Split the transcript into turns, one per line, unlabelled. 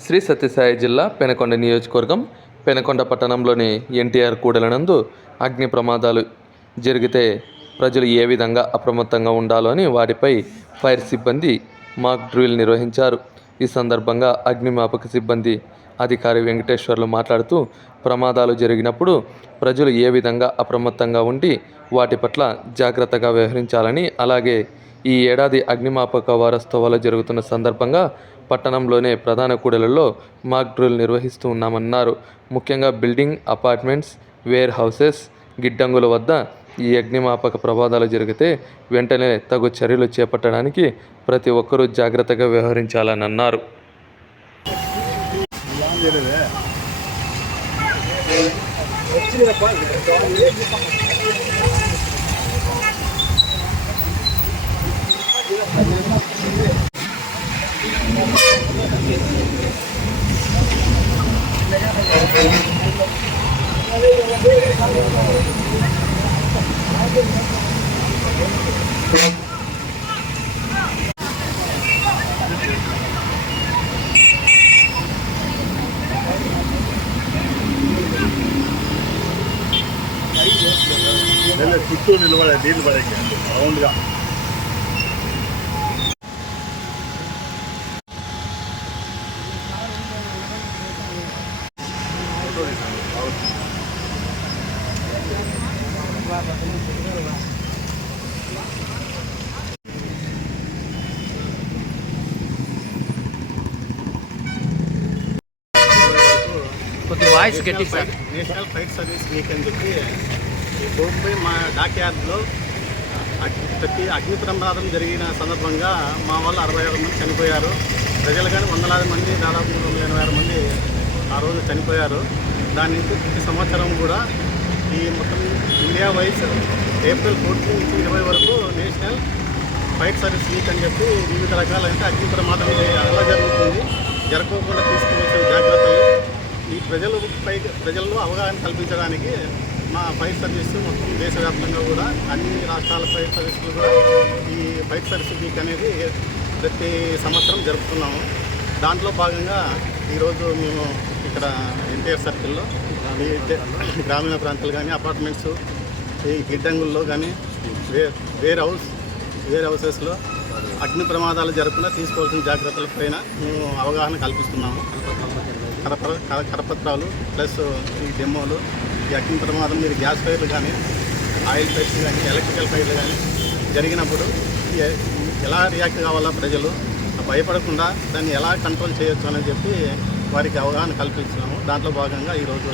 శ్రీ సత్యసాయి జిల్లా పెనకొండ నియోజకవర్గం పెనకొండ పట్టణంలోని ఎన్టీఆర్ కూడలనందు అగ్ని ప్రమాదాలు జరిగితే ప్రజలు ఏ విధంగా అప్రమత్తంగా ఉండాలో అని వాటిపై ఫైర్ సిబ్బంది మాక్ డ్రిల్ నిర్వహించారు. ఈ సందర్భంగా అగ్నిమాపక సిబ్బంది అధికారి వెంకటేశ్వర్లు మాట్లాడుతూ ప్రమాదాలు జరిగినప్పుడు ప్రజలు ఏ విధంగా అప్రమత్తంగా ఉండి వాటి పట్ల జాగ్రత్తగా వ్యవహరించాలని అలాగే ఈ ఏడాది అగ్నిమాపక వారోత్సవాలు జరుగుతున్న సందర్భంగా పట్టణంలోనే ప్రధాన కూడలలో మాక్ డ్రిల్ నిర్వహిస్తూ ఉన్నామన్నారు. ముఖ్యంగా బిల్డింగ్ అపార్ట్మెంట్స్ వేర్ హౌసెస్ గిడ్డంగుల వద్ద ఈ అగ్నిమాపక ప్రమాదాలు జరిగితే వెంటనే తగు చర్యలు చేపట్టడానికి ప్రతి ఒక్కరూ జాగ్రత్తగా వ్యవహరించాలని అన్నారు
నెల చుట్టూ నిలబడే నీళ్ళు పడేకి రౌండ్గా
కొద్ది వాయిస్ గట్టి sir.
National fire service week అని చెప్పి ఈ బొంబై మా డాక్ యార్డ్లో ప్రతి అగ్ని ప్రమాదం జరిగిన సందర్భంగా మా వాళ్ళు అరవై ఆరు మంది చనిపోయారు. ప్రజలు కానీ వందలాది మంది దాదాపు మూడు వందల ఎనభై ఆరు మంది ఆ రోజు చనిపోయారు. దాని నుంచి ప్రతి సంవత్సరం కూడా ఈ మొత్తం ఇండియా వైజ్ ఏప్రిల్ ఫోర్టీన్ నుంచి ఇరవై వరకు నేషనల్ ఫైర్ సర్వీస్ వీక్ అని చెప్పి వివిధ రకాలైన అగ్ని ప్రమాదం ఎలా జరుగుతుంది. జరగకుండా తీసుకోవాల్సిన జాగ్రత్తలు. ఈ ప్రజలు పై ప్రజల్లో అవగాహన కల్పించడానికి మా ఫైర్ సర్వీస్ మొత్తం దేశవ్యాప్తంగా కూడా అన్ని రాష్ట్రాల ఫైర్ సర్వీసులు కూడా ఈ ఫైర్ సర్వీస్ వీక్ అనేది ప్రతి సంవత్సరం జరుపుతున్నాము. దాంట్లో భాగంగా ఈరోజు మేము ఇక్కడ ఎన్టీఆర్ సర్కిల్లో ఈ గ్రామీణ ప్రాంతాలు కానీ అపార్ట్మెంట్స్ ఈ గిడ్డంగుల్లో కానీ వే వేర్ హౌస్ వేర్ హౌసెస్లో అగ్ని ప్రమాదాలు జరగకుండా తీసుకోవాల్సిన జాగ్రత్తల పైన మేము అవగాహన కల్పిస్తున్నాము. కరప కరపత్రాలు ప్లస్ ఈ డెమోలు ఈ అగ్ని ప్రమాదం మీరు గ్యాస్ ఫైర్లు కానీ ఆయిల్ ఫైర్స్ కానీ ఎలక్ట్రికల్ ఫైర్లు కానీ జరిగినప్పుడు ఎలా రియాక్ట్ కావాలా ప్రజలు భయపడకుండా దాన్ని ఎలా కంట్రోల్ చేయొచ్చు అని చెప్పి వారికి అవగాహన కల్పించినాము. దాంట్లో భాగంగా ఈరోజు